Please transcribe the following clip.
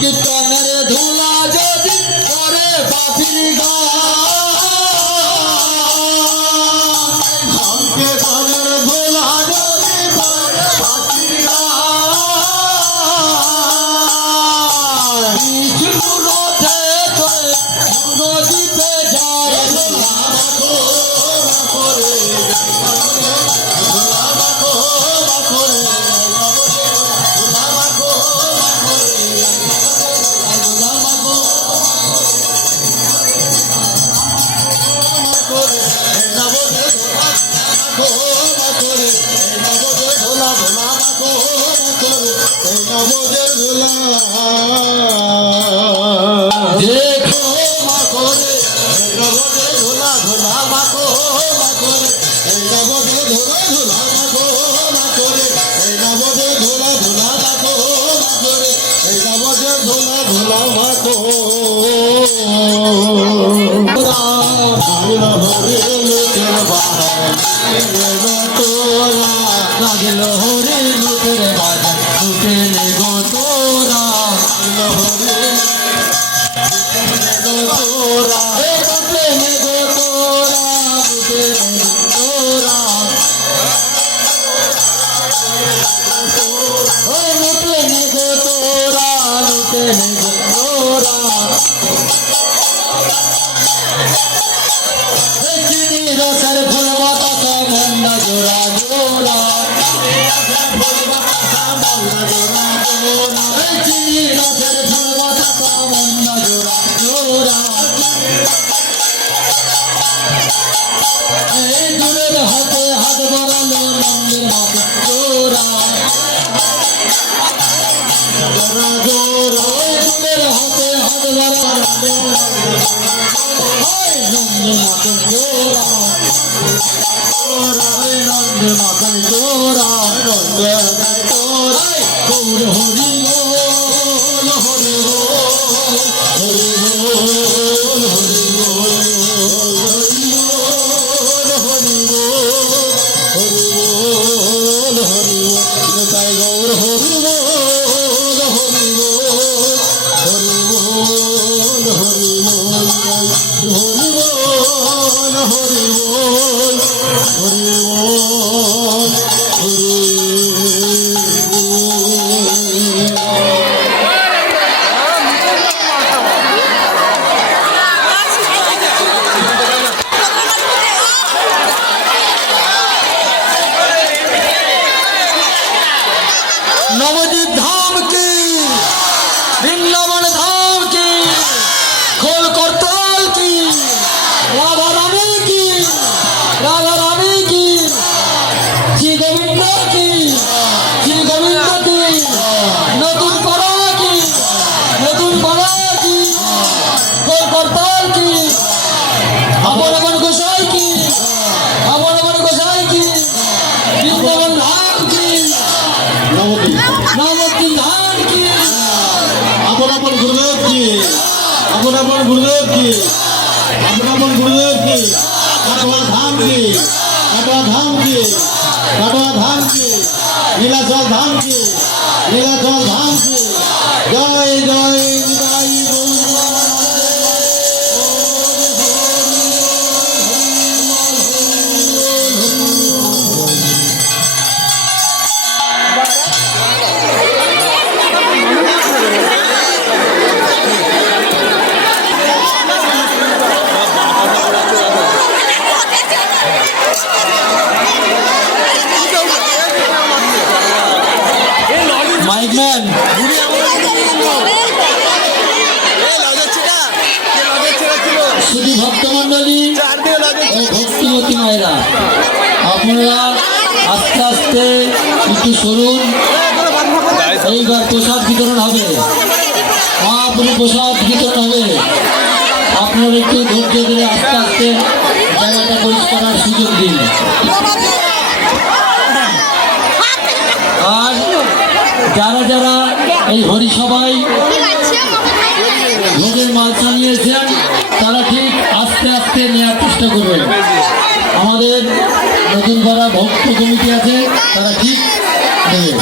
সংকীর্তনের ধুলা যদি করে পাপির সংকীর্তনের ধুলা যদি করে পাপির বিষ্ণু রথে চড়ে নদীতে যায় আপনারা আস্তে আস্তে একটু সরুন। এইবার প্রসাদ বিতরণ হবে, মহাপ্রভু প্রসাদ বিতরণ হবে। আপনারা একটু ধৈর্য ধরে আস্তে আস্তে জায়গাটা পরিষ্কার করার সুযোগ দিন। আর যারা যারা এই হরিসভায় ভোগের মালসা নিয়েছেন তারা ঠিক আস্তে আস্তে নেওয়ার চেষ্টা করবেন। আমাদের নতুন করা ভক্ত কমিটি আছে, তারা ঠিক নেবে।